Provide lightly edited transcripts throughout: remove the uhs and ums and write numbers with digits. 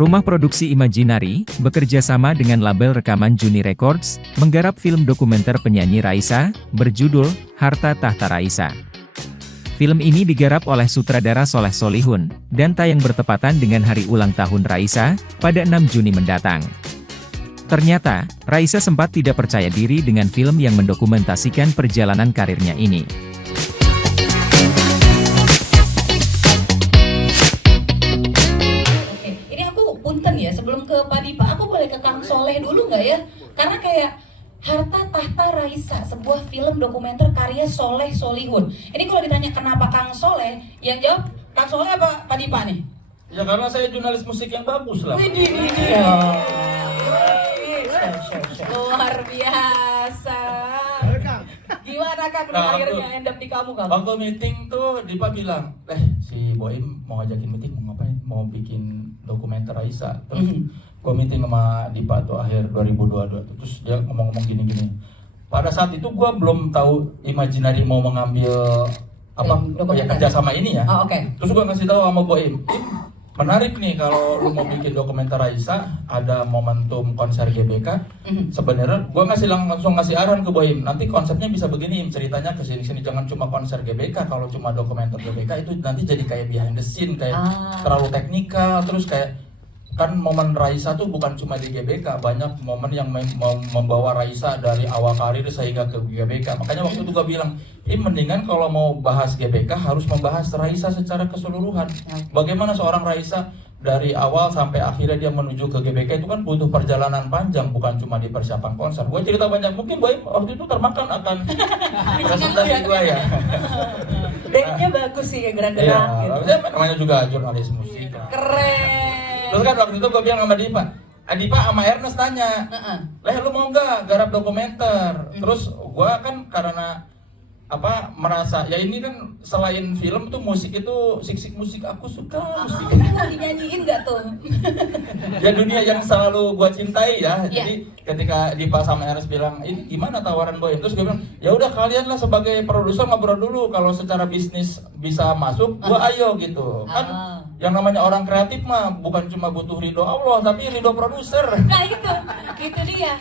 Rumah Produksi Imaginary, bekerja sama dengan label rekaman Juni Records, menggarap film dokumenter penyanyi Raisa, berjudul Harta Tahta Raisa. Film ini digarap oleh sutradara Soleh Solihun, dan tayang bertepatan dengan hari ulang tahun Raisa, pada 6 Juni mendatang. Ternyata, Raisa sempat tidak percaya diri dengan film yang mendokumentasikan perjalanan karirnya ini. Punten ya, sebelum ke Pak Dipa, aku boleh ke Kang Soleh dulu nggak ya? Karena kayak Harta Tahta Raisa, sebuah film dokumenter karya Soleh Solihun. Ini kalau ditanya kenapa Kang Soleh, yang jawab Kang Soleh apa Pak Dipa nih? Ya karena saya jurnalis musik yang bagus lah. Widih. Luar biasa. Gimana Kang akhirnya end up di kamu Kang? Waktu meeting tuh Dipa bilang, si Boim mau ngajakin meeting, mau ngapain? Mau bikin dokumenter Raisa. Terus gue meeting sama Dipa tuh akhir 2022 tuh. Terus dia ngomong-ngomong gini-gini. Pada saat itu gue belum tahu Imaginary mau mengambil kerja sama ini ya. Oh, okay. Terus gue ngasih tahu sama Boim, menarik nih kalau lu mau bikin dokumenter Raisa, ada momentum konser GBK. Sebenarnya gue langsung ngasih arahan ke Boim, nanti konsepnya bisa begini, ceritanya ke sini jangan cuma konser GBK. Kalau cuma dokumenter GBK itu nanti jadi kayak behind the scene, kayak terlalu teknikal. Terus kayak kan momen Raisa tuh bukan cuma di GBK, banyak momen yang membawa Raisa dari awal karir sehingga ke GBK. Makanya waktu itu gue bilang, mendingan kalau mau bahas GBK harus membahas Raisa secara keseluruhan. Bagaimana seorang Raisa dari awal sampai akhirnya dia menuju ke GBK itu kan butuh perjalanan panjang, bukan cuma di persiapan konser. Gue cerita banyak, mungkin Boy waktu itu termakan akan presentasi gue ya. Decknya bagus sih, kayak gerak-gerak gitu. Ya, namanya juga jurnalis musik. Keren. Terus kan waktu itu gue bilang sama Dipa sama Ernest tanya, lu mau nggak garap dokumenter? Terus gue kan karena merasa ya ini kan selain film tuh musik itu sik musik aku suka musik. Dinyanyiin nggak tuh? Ya dunia yang selalu gue cintai ya. Jadi ketika Dipa sama Ernest bilang ini gimana tawaran Boy, terus gue bilang ya udah kalian lah sebagai produser ngobrol dulu, kalau secara bisnis bisa masuk gue ayo gitu kan. Yang namanya orang kreatif mah bukan cuma butuh ridho Allah tapi ridho produser. Nah itu dia.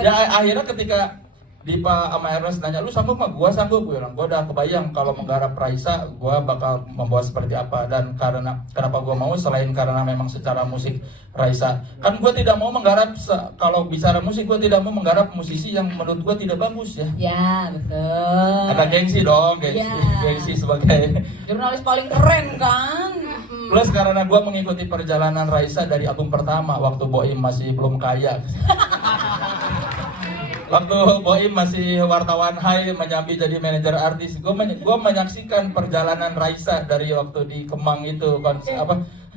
Ya akhirnya ketika Dipa sama Ernest nanya, lu sanggup mah? Gua sanggup, gue bilang. Gua udah kebayang kalau menggarap Raisa, gua bakal membuat seperti apa. Dan kenapa gua mau, selain karena memang secara musik Raisa, kan gua tidak mau menggarap kalau bicara musik, gua tidak mau menggarap musisi yang menurut gua tidak bagus ya. Ya betul. Ada gengsi dong, gengsi sebagai jurnalis paling keren kan. Plus karena gua mengikuti perjalanan Raisa dari album pertama waktu Boim masih belum kaya. Waktu Boim masih wartawan Hai menyambi jadi manajer artis, gue menyaksikan perjalanan Raisa dari waktu di Kemang itu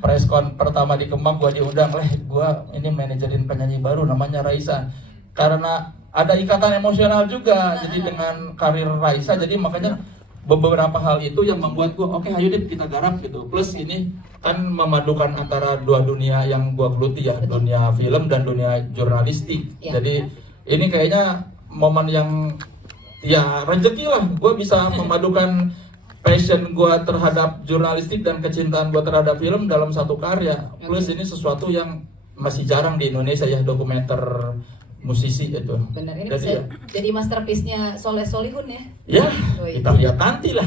preskon pertama di Kemang, gue diundang gue ini manajerin penyanyi baru namanya Raisa. Karena ada ikatan emosional juga, jadi dengan karir Raisa, jadi makanya beberapa hal itu yang membuat gue oke, ayo deh kita garap gitu. Plus ini kan memadukan antara dua dunia yang gue geluti ya, dunia film dan dunia jurnalistik. Jadi ini kayaknya momen yang ya rezeki lah, gue bisa memadukan passion gue terhadap jurnalistik dan kecintaan gue terhadap film dalam satu karya. Plus ini sesuatu yang masih jarang di Indonesia ya, dokumenter musisi itu. Benar, ini jadi masterpiece-nya Soleh Solihun ya? Ya, kita lihat nanti lah.